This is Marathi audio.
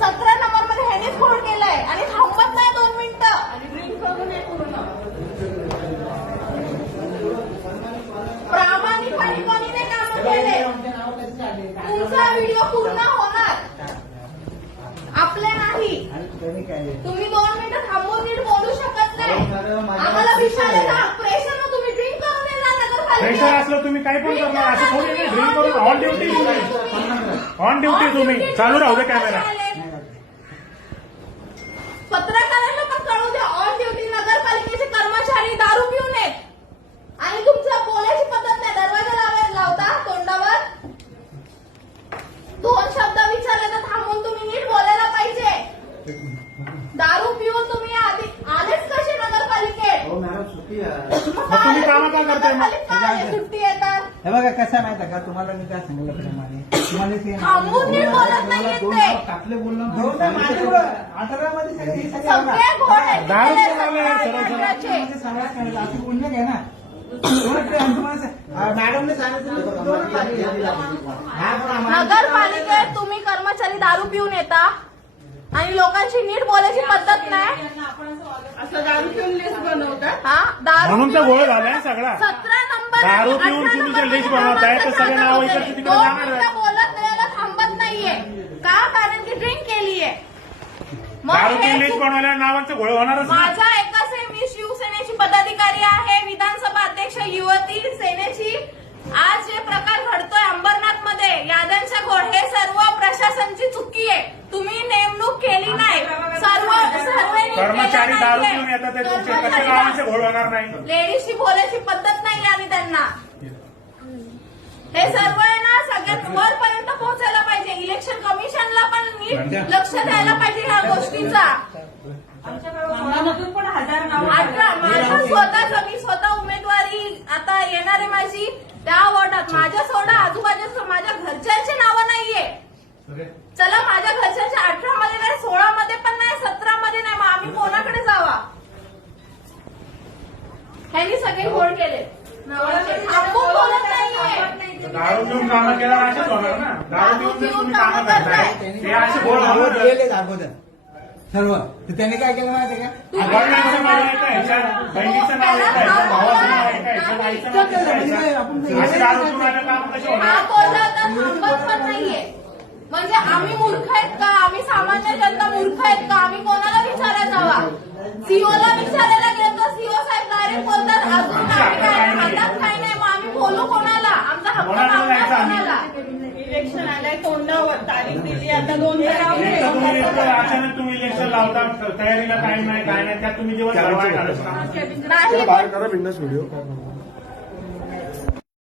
सतरा नंबरमध्ये ह्यानेच फोन केलाय. आणि थांबत नाही दोन मिनिटं. प्रामाणिकपणे काम केले तुमचा व्हिडिओ पूर्ण होणार. नाही. तुम्ही दोन मिनिटं थांबून नीट बोलू शकत नाही. आम्हाला विषाणू प्रेशर असलं तुम्ही काही पण करणार असं थोडी नाही ड्रिंक करून ऑन ड्युटी तुम्ही. ऑन ड्युटी तुम्ही. चालू राहू दे कॅमेरा पत्रकारांना पण कळू द्या ऑन ड्युटी नगरपालिकेचे कर्मचारी दारू पिऊन येत आणि तुमचं बोलायची पद्धत नाही. दरवाजा लावायला लावता तोंडावर. दोन शब्द विचारले तर थांबून तुम्ही नीट बोलायला पाहिजे. दारू पिऊन तुम्ही आधी आलेच कसे नगरपालिकेत हो मॅडम सुट्टी आहे. मग तुम्ही कामं का करताय मग? सुट्टी येतात हे बघा कसं आहे माहिती आहे का तुम्हाला मी काय सांगितलं प्रमाणे तुम्हाला ते थांबून नीट बोलत नाहीये दोन ते. नाव टाकले बोलणं दोन नाही, सगळे हे सगळे. सगळे आहेत. सरळ सरळ. म्हणजे सगळ्यात सांगितलं, असं बोलणं घ्या ना दोन ते आणि तुम्हाला सा- आ, मॅडमने सांगितलं. हा, पण आम्हाला- नगरपालिकेत तुम्ही कर्मचारी दारू पिऊन येता आणि लोकांची नीट बोलायची पद्धत नाही. असं दारू पिऊन लिस्ट बनवतात? हा दारू म्हणून तर पिऊन गोळ. झालाय ना सगळा सतरा नंबर दारू आणि पिऊन अठरा तुम्ही जे नंबर लिस्टमध्ये बनवताय, ते सगळे सांगा नावं तिकडे जाणार मिनिटं बोलत द्यायला थांबत नाहीये. का? कारण की ड्रिंक केलीये. मग दारूची हे लिस्ट बनवल्या नावांचं घोळ होणारच नाही. माझा एकच आहे मी शिवसेनेची पदाधिकारी आहे विधानसभा अध्यक्ष युवती सेनेची. आज जे प्रकार घडतोय अंबरनाथमध्ये यादनच्या घोड हे सर्व प्रशासनची चुकी आहे. केली नाही. सर्व सर्व कर्मचारी दारू पिऊन येतात ते तुमचे. कसे नावांचे घोळ होणार नाही? लेडीजशी बोलायची पद्धत नाही आणि त्यांना. हे सर्व आहे ना सगळ्यात वरपर्यंत पोहोचायला पाहिजे. इलेक्शन कमिशनला पण नीट लक्ष द्यायला पाहिजे ह्या गोष्टीचा. अठरा माझं स्वतःच मी स्वतः उमेदवारी आता येणार आहे माझी त्या वॉर्डात माझ्या सोडा आजूबाजूचं माझ्या घरच्यांची नावं नाहीये चला माझ्या घरच्यांच्या अठरा मध्ये नाही सोळा मध्ये पण नाही सतरा मध्ये नाही मग आम्ही कोणाकडे जावा ह्यांनी सगळे घोळ केले. नावाचे. थांबून बोलत नाहीये. दारू पिऊन कामं केल्यावर असेच होणार ना. दारू पिऊन जर तुम्ही कामं करताय हे असे घोळ अगोदर गेलेच अगोदर. सर्व. तर त्यांनी काय केलं माहिती का? वडिलांचं नाव येतं ह्याच्यात बहिणीचं नाव येतं ह्याच्यात भावाचं नाव येतं ह्याच्यात आईचं नाव येतं ह्याच्यात असे दारू पिऊन आले काम कसे हा होणार बोलला तर थांबत पण नाहीये. म्हणजे आम्ही मूर्ख आहेत का? आम्ही सामान्य जनता मूर्ख आहेत का? आम्ही कोणाला विचारायला जावा सीओला विचारायला गेलो तर सीओ साहेब डायरेक्ट बोलतात अजून आम्ही काय हातात काही नाही मग आम्ही बोलू कोणाला आमचा हक्क कोणाला मागणार बोलायचं आम्ही? कोणाला इलेक्शन आलंय तोंडावर तारीख दिली आता दोन अचानक तुम्ही इलेक्शन लावता तयारीला टाइम नाही काय नाही त्यात तुम्ही दिवस. नाही बाहेर करा बिंदास व्हिडिओ